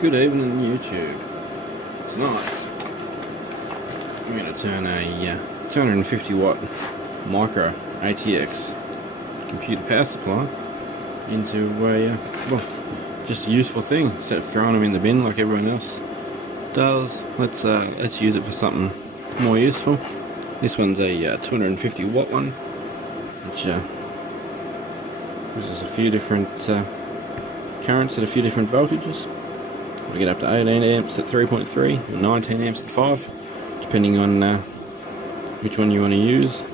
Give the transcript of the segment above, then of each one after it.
Good evening, YouTube. Tonight, I'm going to turn a 250 watt micro ATX computer power supply into a, well, just a useful thing. Instead of throwing them in the bin like everyone else does, let's use it for something more useful. This one's a 250 watt one, which uses a few different currents at a few different voltages. We get up to 18 amps at 3.3 or 19 amps at 5, depending on which one you want to use.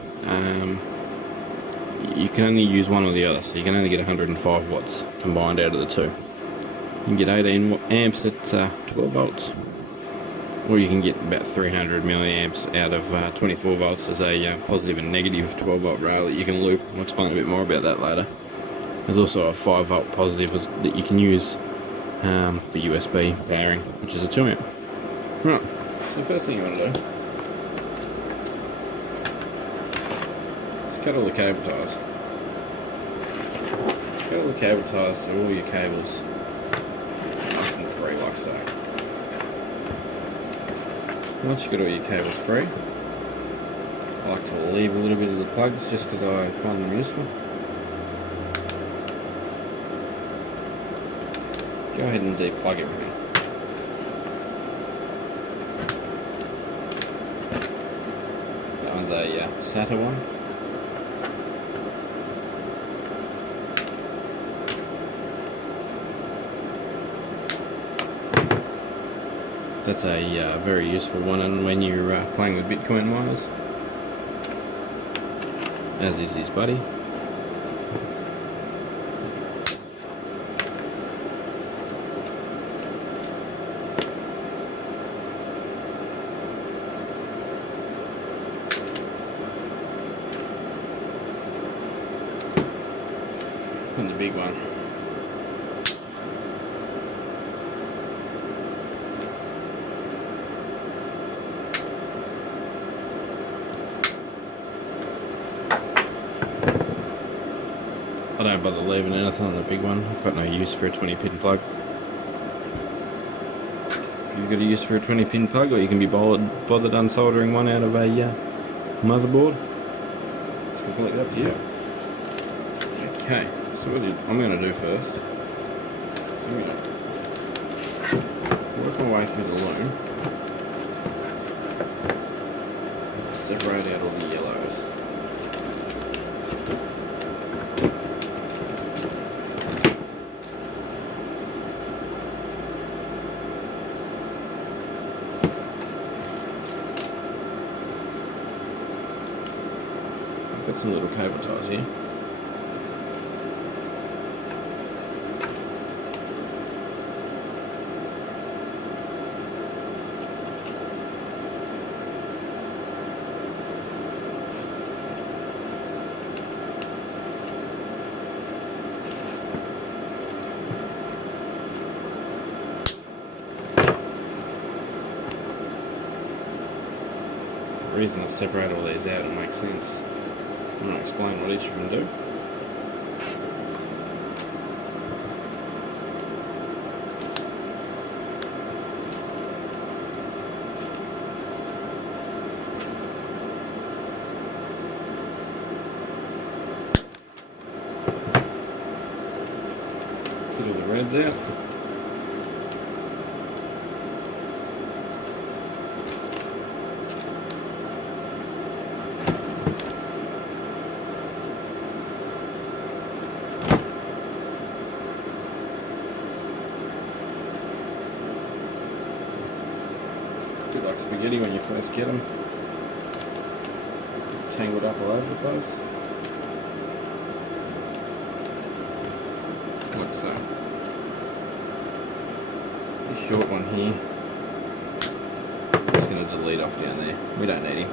You can only use one or the other, so you can only get 105 watts combined out of the two. You can get 18 amps at 12 volts, or you can get about 300 milliamps out of 24 volts as a positive and negative 12 volt rail that you can loop. I'll explain a bit more about that later. There's also a 5 volt positive that you can use for USB powering, which is a 2 amp. Right, so the first thing you want to do is cut all the cable ties. Cut all the cable ties so all your cables are nice and free like so. Once you've got all your cables free, I like to leave a little bit of the plugs just because I find them useful. Go ahead and deplug everything. That one's a SATA one. That's a very useful one, and when you're playing with Bitcoin miners, as is his buddy. And the big one. I don't bother leaving anything on the big one. I've got no use for a 20 pin plug. If you've got a use for a 20 pin plug, or you can be bothered unsoldering one out of a motherboard, it's completely up to you. Okay. So what I'm going to do first, I'm going to work my way through the loom, separate out all the yellows. I've got some little cable ties here. The reason I separate all these out, it makes sense. I'm going to explain what each of them do. Let's get all the reds out. Like spaghetti when you first get them, tangled up all over the place, like so. This short one here, I'm just going to delete off down there. We don't need him.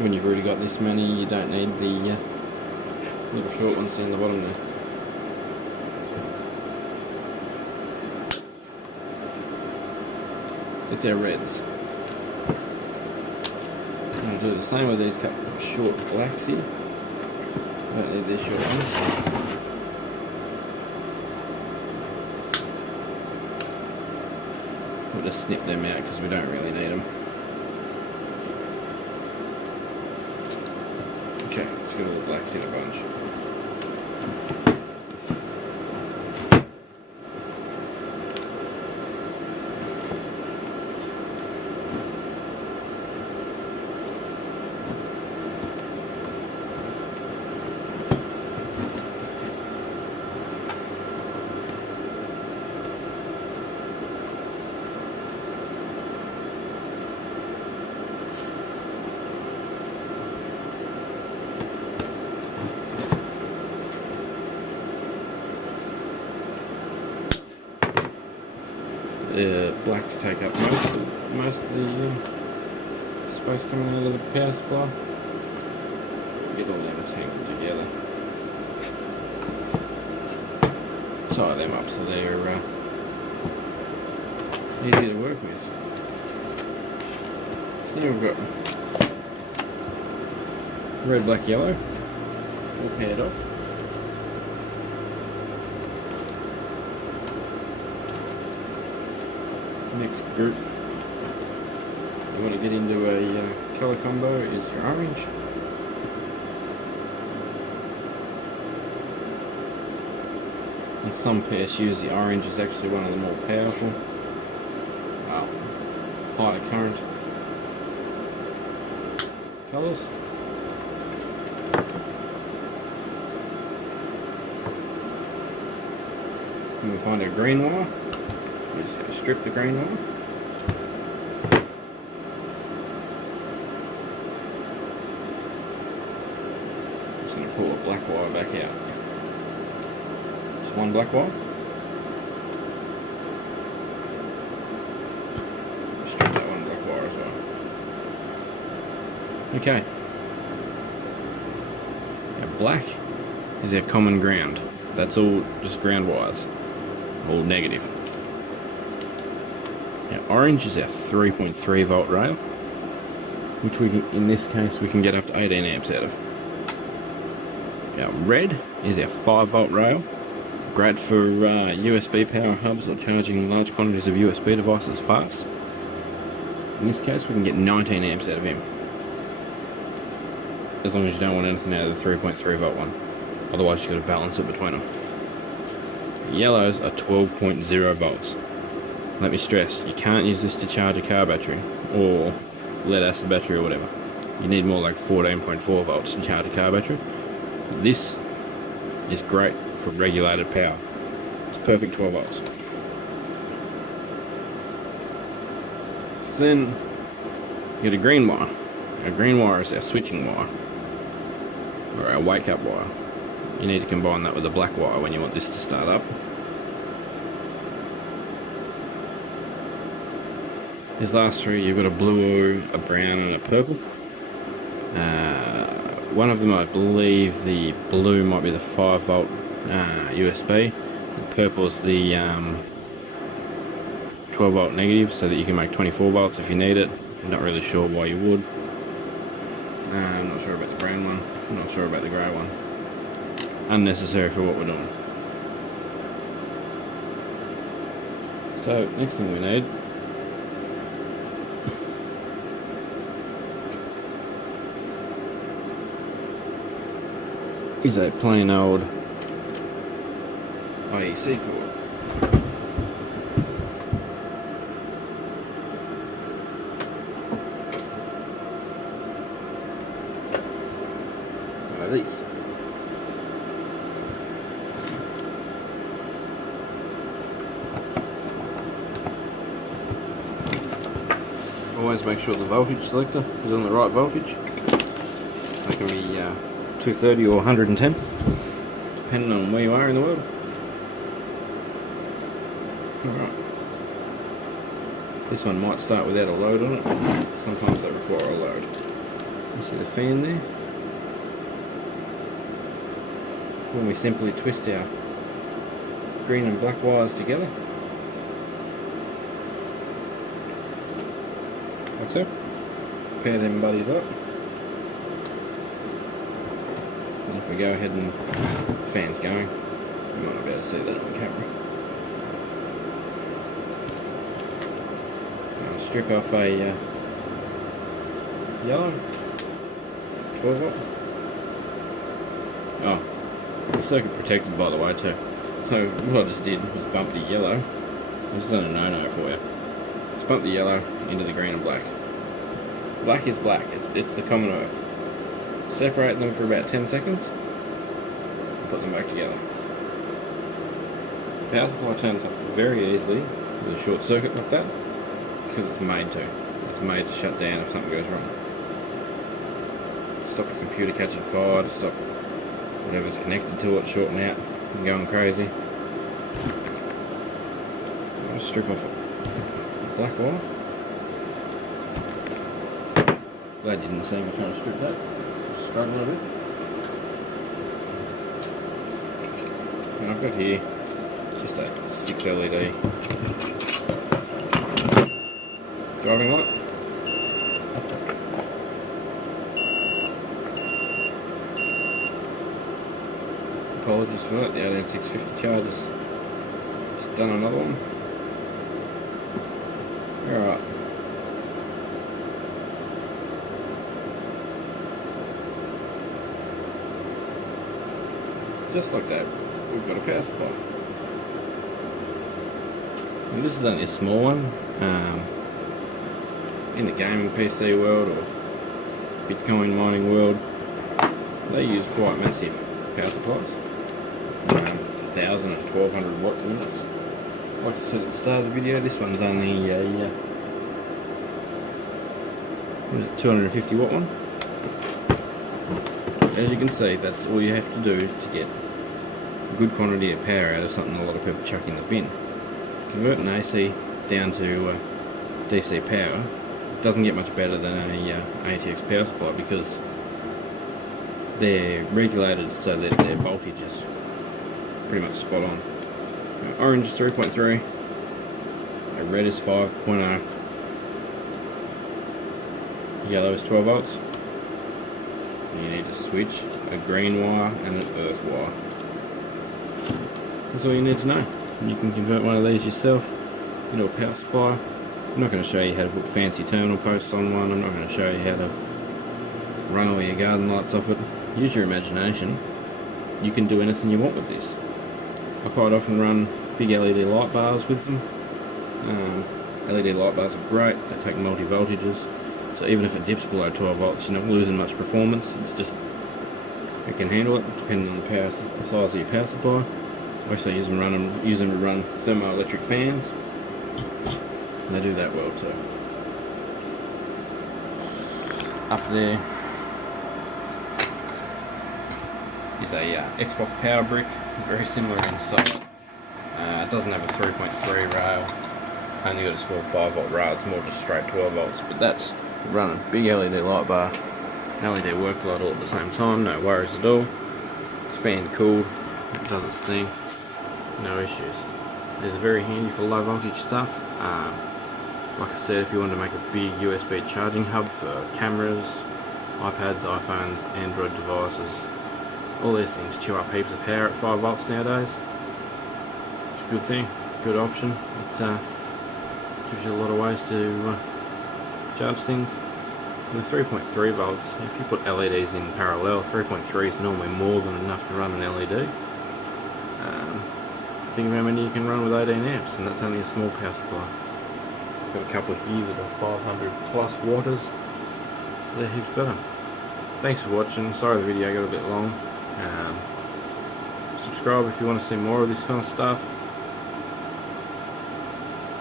When you've already got this many, you don't need the little short ones down the bottom there. So it's our reds. do the same with these couple of short blacks here. Don't need these short ones. We'll just snip them out because we don't really need them. Okay, let's get all the blacks in a bunch. The blacks take up most of the space coming out of the power supply. Get all them tangled together. Tie them up so they're easy to work with. So now we've got red, black, yellow all paired off. Next group you want to get into a colour combo is your orange. And some PSUs the orange is actually one of the more powerful, higher current colours. And we find our green wire. We just have to strip the green wire. Just going to pull the black wire back out. Just one black wire. Strip that one black wire as well. Okay. Now black is our common ground. That's all just ground wires. All negative. Now orange is our 3.3 volt rail, which we can, in this case, we can get up to 18 amps out of. Now red is our 5 volt rail, great for USB power hubs or charging large quantities of USB devices fast. In this case, we can get 19 amps out of him, as long as you don't want anything out of the 3.3 volt one. Otherwise, you've got to balance it between them. Yellows are 12.0 volts. Let me stress, you can't use this to charge a car battery or lead acid battery or whatever. You need more like 14.4 volts to charge a car battery. This is great for regulated power. It's perfect 12 volts. Then you get a green wire. Our green wire is our switching wire, or our wake up wire. You need to combine that with a black wire when you want this to start up. These last three, you've got a blue, a brown and a purple. One of them, I believe the blue might be the 5 volt USB. The purple is the 12 volt negative, so that you can make 24 volts if you need it. I'm not really sure why you would. I'm not sure about the brown one. I'm not sure about the grey one. Unnecessary for what we're doing. So next thing we need is a plain old IEC cord. One of these. Always make sure the voltage selector is on the right voltage. That can be 230 or 110, depending on where you are in the world. Alright. This one might start without a load on it. Sometimes they require a load. You see the fan there? When we simply twist our green and black wires together, like so, pair them buddies up. And if we go ahead and the fan's going, you might not be able to see that on camera. I'll strip off a yellow 12 volt. Oh, it's circuit protected by the way too. So what I just did was bump the yellow. I've just done a no-no for you. Just bump the yellow into the green and black. Black is black, it's the common earth. Separate them for about 10 seconds, and put them back together. Power supply turns off very easily with a short circuit like that, because it's made to. It's made to shut down if something goes wrong. Stop the computer catching fire, to stop whatever's connected to it shorting out and going crazy. I'll just strip off a black wire. Glad you didn't see me trying to strip that. Struggling a bit. And I've got here just a 6 LED driving light. Apologies for that, the ATX 650 charger's just done another one. Alright. Just like that, we've got a power supply. And this is only a small one. In the gaming PC world or Bitcoin mining world, they use quite massive power supplies. 1,000 and 1,200 watt units. Like I said at the start of the video, this one's only a what is it, 250 watt one. As you can see, that's all you have to do to get a good quantity of power out of something a lot of people chuck in the bin. Convert an AC down to DC power. It doesn't get much better than a ATX power supply because they're regulated so that their voltage is pretty much spot on. Orange is 3.3, a red is 5.0, yellow is 12 volts. You need to switch a green wire and an earth wire. That's all you need to know. And you can convert one of these yourself into a power supply. I'm not going to show you how to put fancy terminal posts on one. I'm not going to show you how to run all your garden lights off it. Use your imagination. You can do anything you want with this. I quite often run big LED light bars with them. LED light bars are great. They take multi voltages. So even if it dips below 12 volts, you're not losing much performance. It's just, it can handle it depending on the size of your power supply. I also use them to run thermoelectric fans. And they do that well too. Up there is a Xbox power brick, very similar inside. It doesn't have a 3.3 rail, only got a small 5 volt rail. It's more just straight 12 volts, but that's running big LED light bar, LED work light all at the same time, no worries at all. It's fan cooled, it does its thing, no issues. It's very handy for low voltage stuff. Like I said, if you want to make a big USB charging hub for cameras, iPads, iPhones, Android devices, all these things chew up heaps of power at 5 volts nowadays. It's a good thing, good option. It gives you a lot of ways to charge things. With 3.3 volts, if you put LEDs in parallel, 3.3 is normally more than enough to run an LED. Think of how many you can run with 18 amps, and that's only a small power supply. I've got a couple here that are 500 plus watters, so they're heaps better. Thanks for watching. Sorry the video got a bit long. Subscribe if you want to see more of this kind of stuff.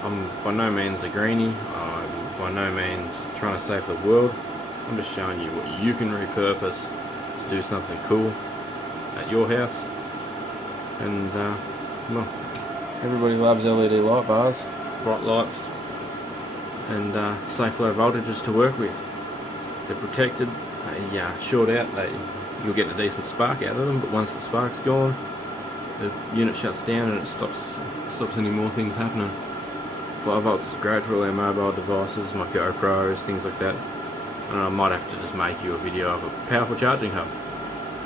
I'm by no means a greenie. I'm by no means trying to save the world. I'm just showing you what you can repurpose to do something cool at your house. And well, everybody loves LED light bars, bright lights, and safe low voltages to work with. They're protected. They short out. You'll get a decent spark out of them, but once the spark's gone, the unit shuts down and it stops any more things happening. 5 volts is great for all our mobile devices, my GoPros, things like that. And I might have to just make you a video of a powerful charging hub.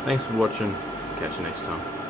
Thanks for watching. Catch you next time.